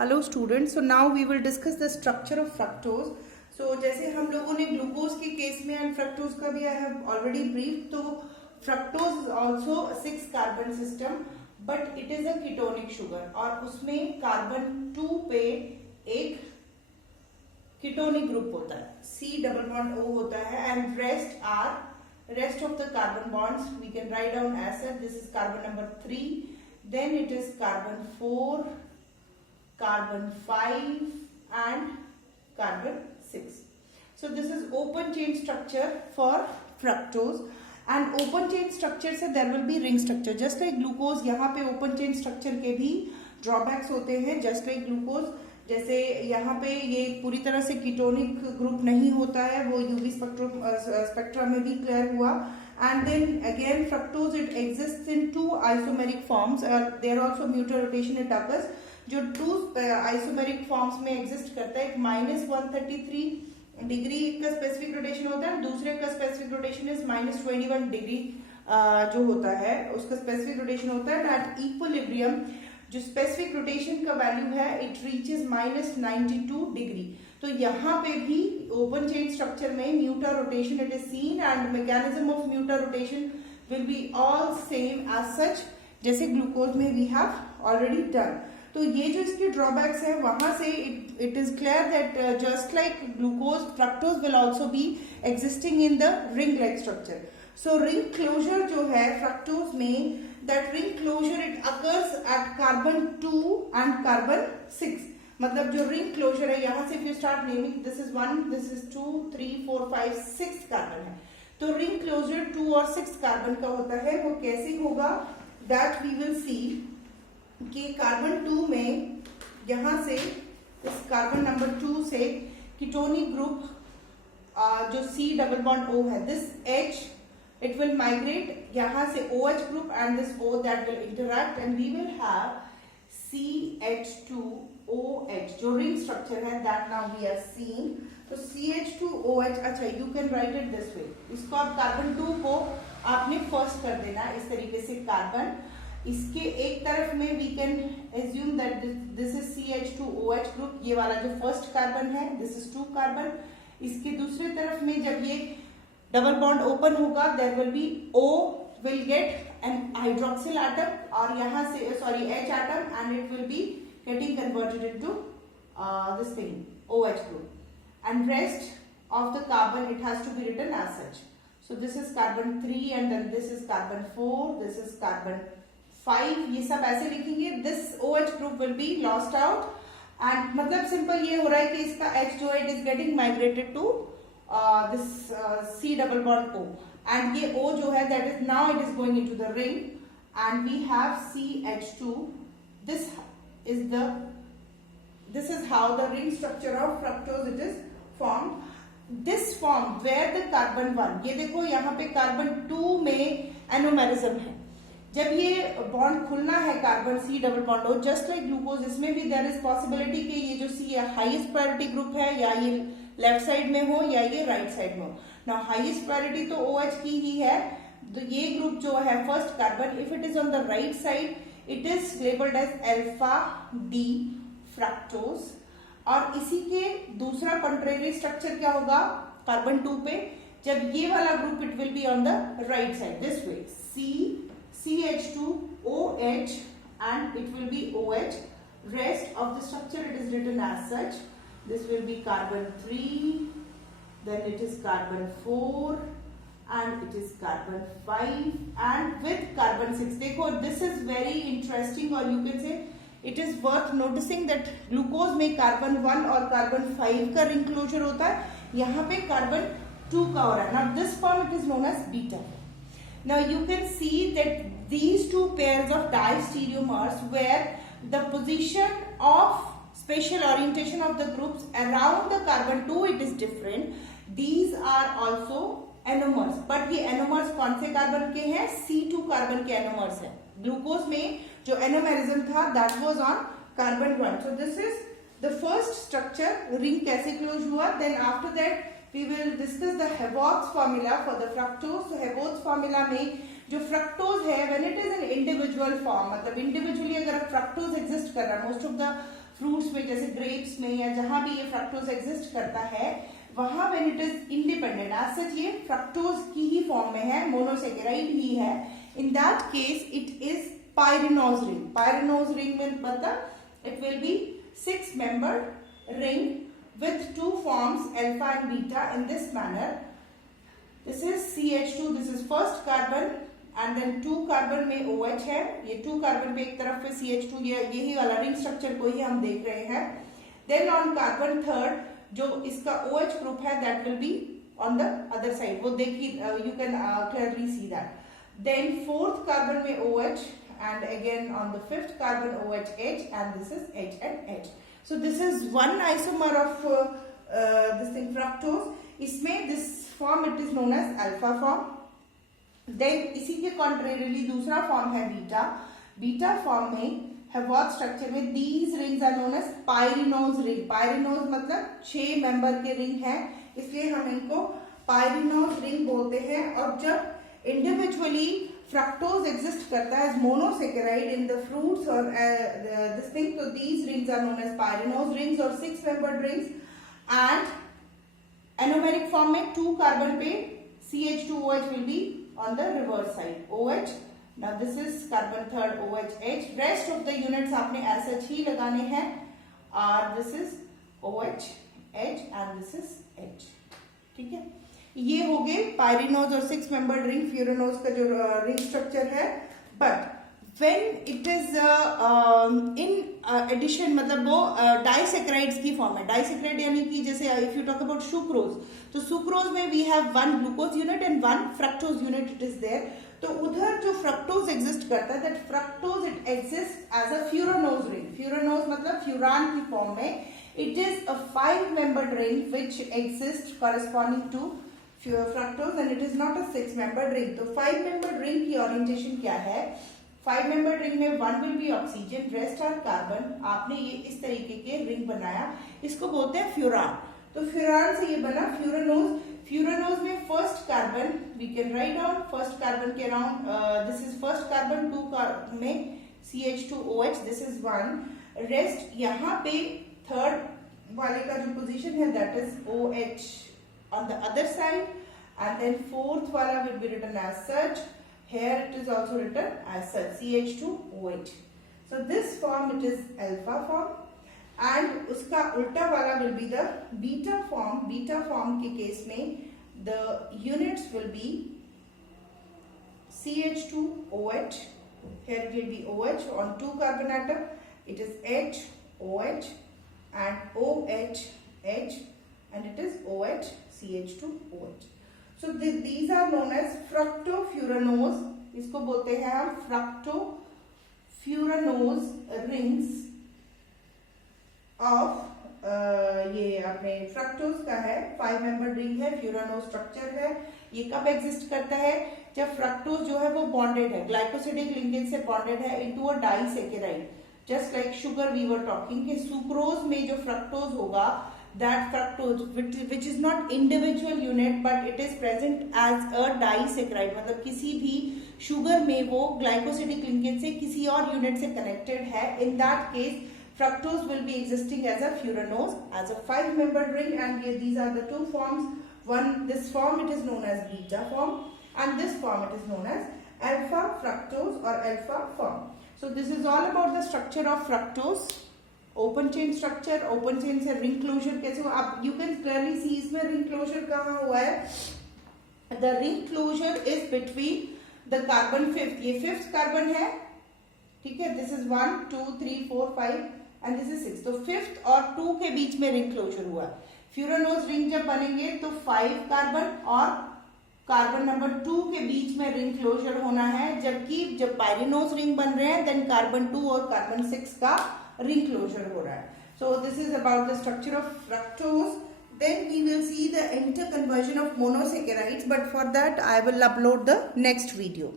Hello students, so now we will discuss the structure of fructose. So जैसे हम लोगों ने ग्लूकोज के केस में एंड फ्रक्टोज का भी आई हैव ऑलरेडी ब्रीफ, तो fructose is also 6 carbon system but it is a ketonic sugar और उसमें कार्बन 2 पे एक कीटोनिक ग्रुप होता है, C डबल बॉन्ड O होता है and rest of the carbon bonds we can write down as such. This is carbon number 3, then it is carbon 4, carbon 5 and carbon 6. So this is open chain structure for fructose and open chain structure से there will be ring structure just like glucose। यहाँ पे open chain structure के भी drawbacks होते हैं just like glucose। जैसे यहाँ पे ये पूरी तरह से कीटोनिक ग्रुप नहीं होता है, वो यूवी स्पेक्ट्रा में भी क्लियर हुआ। And then again fructose it exists in 2 isomeric forms, there also mutual rotation it occurs। जो 2 आइसोमेरिक फॉर्म्स में एग्जिस्ट करता है, एक -133 डिग्री का स्पेसिफिक रोटेशन होता है, दूसरे का स्पेसिफिक रोटेशन इज -21 डिग्री जो होता है उसका स्पेसिफिक रोटेशन होता है। एट इक्विलिब्रियम जो स्पेसिफिक रोटेशन का वैल्यू है इट रीचेस -92 डिग्री। तो यहाँ पे भी ओपन चेन स्ट्रक्चर में mutarotation it is seen and mechanism of mutarotation will be all same as such जैसे ग्लूकोज में वी हैव ऑलरेडी डन। तो ये जो इसके ड्रॉबैक्स है वहां से it is clear that just like glucose fructose will also be existing in the ring like structure. So ring closure जो है फ्रक्टोज में, that ring closure it occurs at carbon 2 and carbon 6। मतलब जो ring closure है यहाँ से if you start naming, this is 1, this is 2, 3, 4, 5, 6 carbon है। तो रिंग क्लोजर 2 और 6 कार्बन का होता है, वो कैसे होगा दैट वी विल सी कि कार्बन 2 में यहां से इस कार्बन नंबर 2 से कीटोनिक ग्रुप जो C डबल बॉन्ड O है, this H it will migrate यहां से OH group and this O that will interact and we will have CH2OH जो रिंग स्ट्रक्चर है that now we are seeing. तो CH2OH, अच्छा you can write it this way, इसको आप carbon 2 को आपने फर्स्ट कर देना इस तरीके से कार्बन, इसके एक तरफ में we can assume that this is CH2OH group, ये वाला जो फर्स्ट कार्बन है दिस इज 2 कार्बन। इसके दूसरे तरफ में जब ये डबल बॉन्ड ओपन होगा there will be O will get an hydroxyl atom और यहाँ से sorry H atom and it will be getting converted into this thing OH group and rest of the carbon it has to be written as such. So this is carbon 3 and then this is carbon 4, this is carbon 5, ये सब ऐसे लिखेंगे। This OH group will be lost out and मतलब simple ये हो रहा है कि इसका H जो it is getting migrated to this C double bond O and ये O जो है that is now it is going into the ring and we have CH2। This is how the ring structure of fructose it is formed. This form where the carbon 1, ये देखो यहाँ पे carbon 2 में एनोमेरिज्म है। जब ये बॉन्ड खुलना है carbon C double bond O, just like glucose इसमें भी देयर इज पॉसिबिलिटी कि ये जो C हाईएस्ट प्रायोरिटी ग्रुप है या ये लेफ्ट साइड में हो या ये राइट साइड में हो। नाउ हाईएस्ट प्रायोरिटी तो OH की ही है, तो ये ग्रुप जो है first carbon if it is on the right side it is labelled as alpha D fructose. और इसी के दूसरा कंट्रेरी स्ट्रक्चर क्या होगा कार्बन 2 पे, जब ये वाला group it will be on the right side this way CH2OH and it will be OH. Rest of the structure it is written as such. This will be carbon 3, then it is carbon 4 and it is carbon 5 and with carbon 6. देखो this is very interesting or you can say it is worth noticing that glucose में carbon 1 और carbon 5 का ring closure होता है, यहाँ पे carbon 2 का हो रहा है। Now this form it is known as beta। Now you can see that these two pairs of diastereomers where the position of spatial orientation of the groups around the carbon 2 it is different. These are also anomers, but ये anomers कौन से carbon के हैं, C2 carbon के anomers हैं। Glucose में जो एनोमेरिज्म था that was on carbon 1। So this is the first structure, ring कैसे क्लोज हुआ। Then after that we will discuss the Hebert's formula for the fructose। So Hebert's formula में जो fructose है when it is an individual form, मतलब individually अगर fructose exist कर रहा है, मोस्ट ऑफ द फ्रूट्स में जैसे ग्रेप्स में या जहां भी ये फ्रक्टोज एग्जिस्ट करता है वहां when it is independent as such ये फ्रक्टोज की ही फॉर्म में है, मोनोसेकेराइड ही है, in that case it is pyranose ring. Pyranose ring में मतलब it will be 6 membered ring with 2 forms alpha and beta in this manner. This is CH2, this is first carbon and then 2 carbon में OH है. ये 2 carbon पे एक तरफ पे CH2, ये यही वाला रिंग स्ट्रक्चर को ही हम देख रहे हैं. Then on carbon third जो इसका OH ग्रुप है that will be on the other side. वो देखिए you can clearly see that. Then fourth carbon में OH and again on the fifth carbon OH and this is H and H. So this is one isomer of this thing fructose. इसमें this form it is known as alpha form. Then इसी के contrarily दूसरा form है beta. Beta form में है what structure में these rings are known as pyrinose ring. Pyrinose मतलब 6 member के ring है, इसलिए हम इनको pyrinose ring बोलते हैं. और जब individually fructose exist करता है as monosaccharide in the fruits or this thing, so these rings are known as pyrinose rings or 6 membered rings. And anomeric form में 2 carbon पे CH2OH will be on the reverse side. OH, now this is carbon third OH. Rest of the units आपने as such ही लगाने हैं. This is OH, H and this is H. ठीक है, ये हो गए पायरिनोज और 6 membered रिंग फ्यूरानोज का जो रिंग स्ट्रक्चर है. But when it is in addition मतलब वो डाइसेक्राइड्स की फॉर्म है. डाइसेक्राइड यानी कि जैसे if you talk about sucrose, तो सुक्रोज में we have 1 glucose unit and 1 fructose unit it is there. तो उधर जो फ्रक्टोज एग्जिस्ट करता है that fructose it exist as a furanose ring. Furanose मतलब फ्यूरान की फॉर्म में. It is a 5 membered ring which exists corresponding to fructose and it is not a 6 membered ring. तो 5 membered ring की orientation क्या है? 5 membered ring में 1 will be oxygen, rest are carbon. आपने ये इस तरीके के रिंग बनाया, इसको बोलते हैं फ्यूरान. तो फ्यूरान से ये बना फ्यूरानोज. फ्यूरानोज में first carbon we can write down. First carbon के around this is first carbon, 2 carbon में CH2OH, दिस इज 1. रेस्ट यहाँ पे थर्ड वाले का जो पोजीशन है that is OH on the other side, and then fourth wala will be written as such. Here it is also written as such, CH2OH. So this form it is alpha form and uska ulta wala will be the beta form. Beta form के case में the units will be CH2OH. Here it will be OH on 2 carbon atom. It is H, OH and OH, H and it is OH, CH2OH. So these are known as fructofuranose. इसको बोलते हैं हम fructofuranose rings of ये अपने fructose का है. 5 membered ring है, furanose structure है. ये कब एग्जिस्ट करता है? जब फ्रक्टोज जो है वो बॉन्डेड है, ग्लाइकोसिडिक लिंकेज से बॉन्डेड है into a disaccharide. Just like sugar we were talking कि सुक्रोज में जो फ्रक्टोज होगा that fructose which is not individual unit but it is present as a disaccharide. मतलब किसी भी शुगर में वो ग्लाइकोसिडिक लिंकेज से किसी और यूनिट से कनेक्टेड है. in that case fructose will be existing as a furanose as a 5 membered ring and these are the 2 forms. This form it is known as beta form and this form it is known as alpha fructose or alpha form. So this is all about the structure of fructose. Open chain structure, open chain से ring closure कैसे हो आप you can clearly see. इसमें ring closure कहाँ हुआ है? The ring closure is between the carbon fifth. ये 5th carbon है, ठीक है. This is 1 2 3 4 5 and this is 6. तो 5th और 2 के बीच में रिंग क्लोजर हुआ. फ्यूरानोज रिंग जब बनेंगे तो 5 कार्बन और कार्बन नंबर 2 के बीच में रिंग क्लोजर होना है. जबकि जब पायरिनोज रिंग बन रहे हैं देन कार्बन 2 और कार्बन 6 का ring closure हो रहा है. So this is about the structure of fructose. Then we will see the interconversion of monosaccharides, but for that I will upload the next video.